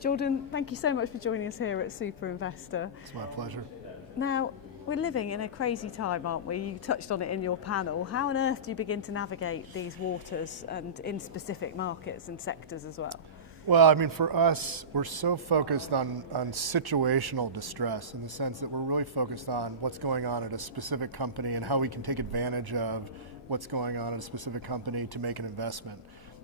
Jordon, thank you so much for joining us here at SuperInvestor. It's my pleasure. Now, we're living in a crazy time, aren't we? You touched on it in your panel. How on earth do you begin to navigate these waters and in specific markets and sectors as well? Well, I mean, for us, we're so focused on situational distress in the sense that we're really focused on what's going on at a specific company and how we can take advantage of what's going on at a specific company to make an investment.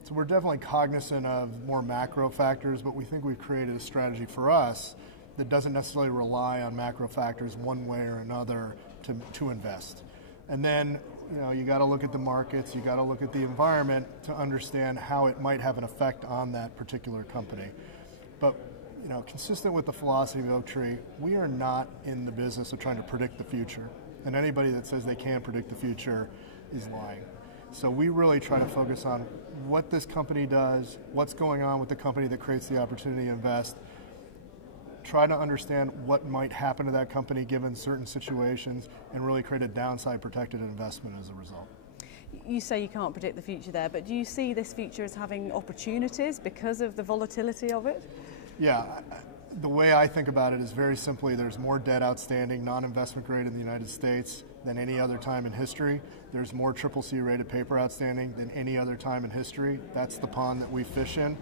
So we're definitely cognizant of more macro factors, but we think we've created a strategy for us that doesn't necessarily rely on macro factors one way or another to invest. And then, you got to look at the markets, you got to look at the environment to understand how it might have an effect on that particular company. But, consistent with the philosophy of Oaktree, we are not in the business of trying to predict the future. And anybody that says they can predict the future is lying. So we really try to focus on what this company does, what's going on with the company that creates the opportunity to invest, try to understand what might happen to that company given certain situations, and really create a downside protected investment as a result. You say you can't predict the future there, but do you see this future as having opportunities because of the volatility of it? Yeah, the way I think about it is very simply there's more debt outstanding, non-investment grade in the United States than any other time in history. There's more CCC rated paper outstanding than any other time in history. That's the pond that we fish in.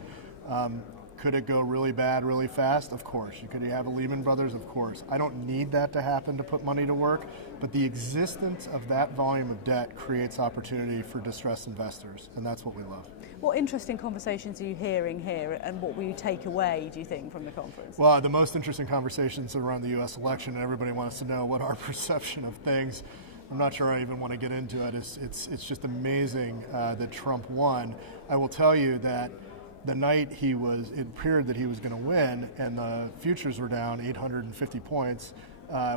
Could it go really bad really fast? Of course. Could you have a Lehman Brothers? Of course. I don't need that to happen to put money to work, but the existence of that volume of debt creates opportunity for distressed investors, and that's what we love. What interesting conversations are you hearing here, and what will you take away, do you think, from the conference? Well, the most interesting conversations are around the U.S. election, and everybody wants to know what our perception of things. I'm not sure I even want to get into it. It's just amazing that Trump won. I will tell you that the night it appeared that he was going to win and the futures were down 850 points,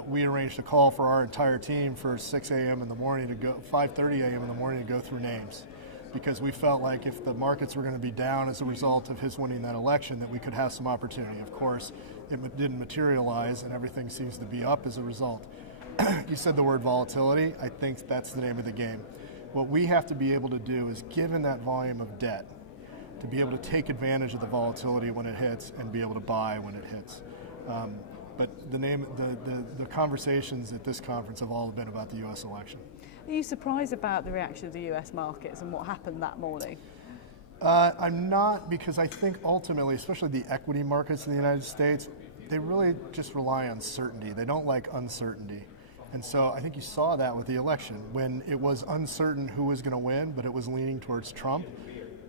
we arranged a call for our entire team for 6 a.m. in the morning to go, 5:30 a.m. in the morning to go through names, because we felt like if the markets were going to be down as a result of his winning that election, that we could have some opportunity. Of course, it didn't materialize and everything seems to be up as a result. You said the word volatility. I think that's the name of the game. What we have to be able to do is, given that volume of debt, to be able to take advantage of the volatility when it hits and be able to buy when it hits. But the conversations at this conference have all been about the U.S. election. Are you surprised about the reaction of the U.S. markets and what happened that morning? I'm not, because I think ultimately, especially the equity markets in the United States, they really just rely on certainty. They don't like uncertainty. And so I think you saw that with the election. When it was uncertain who was going to win, but it was leaning towards Trump,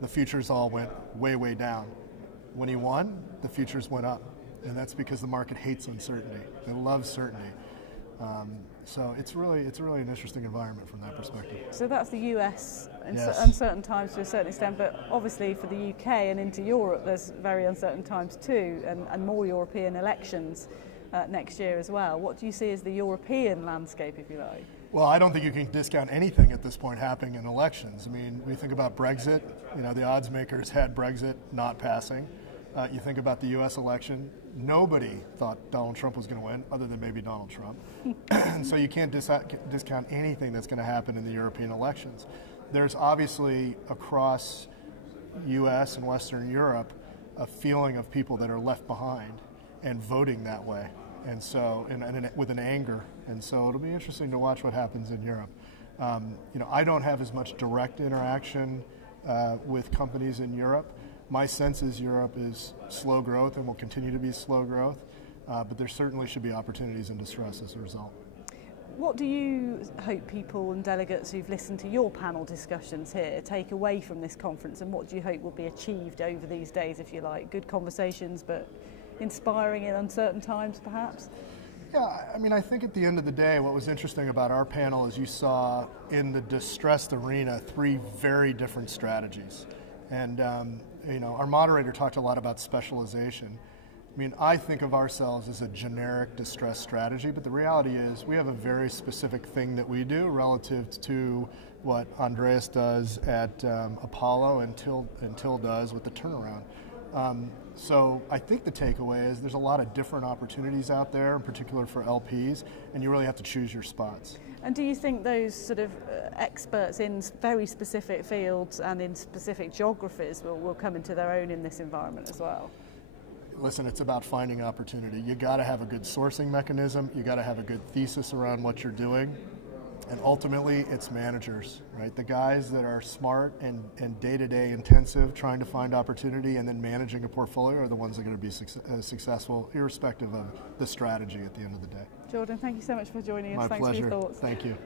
the futures all went way, way down. When he won, the futures went up. And that's because the market hates uncertainty. They love certainty. So it's really an interesting environment from that perspective. So that's the US in Yes. uncertain times to a certain extent, but obviously for the UK and into Europe there's very uncertain times too, and more European elections next year as well. What do you see as the European landscape, if you like? Well, I don't think you can discount anything at this point happening in elections. I mean, we think about Brexit. The odds makers had Brexit not passing. You think about the U.S. election. Nobody thought Donald Trump was going to win, other than maybe Donald Trump. And so you can't discount anything that's going to happen in the European elections. There's obviously, across U.S. and Western Europe, a feeling of people that are left behind and voting that way. And so, and with an anger. And so it'll be interesting to watch what happens in Europe. I don't have as much direct interaction with companies in Europe. My sense is Europe is slow growth and will continue to be slow growth, but there certainly should be opportunities in distress as a result. What do you hope people and delegates who've listened to your panel discussions here take away from this conference, and what do you hope will be achieved over these days, if you like? Good conversations, but inspiring in uncertain times, perhaps? Yeah, I mean, I think at the end of the day, what was interesting about our panel is you saw in the distressed arena 3 very different strategies. And, our moderator talked a lot about specialization. I mean, I think of ourselves as a generic distress strategy, but the reality is we have a very specific thing that we do relative to what Andreas does at Apollo and Till does with the turnaround. So I think the takeaway is there's a lot of different opportunities out there, in particular for LPs, and you really have to choose your spots. And do you think those sort of experts in very specific fields and in specific geographies will come into their own in this environment as well? listen, it's about finding opportunity. You got to have a good sourcing mechanism. You got to have a good thesis around what you're doing. And ultimately, it's managers, right? The guys that are smart and day-to-day intensive, trying to find opportunity and then managing a portfolio are the ones that are going to be successful, irrespective of the strategy at the end of the day. Jordon, thank you so much for joining us. My Thanks pleasure. for your thoughts. Thank you.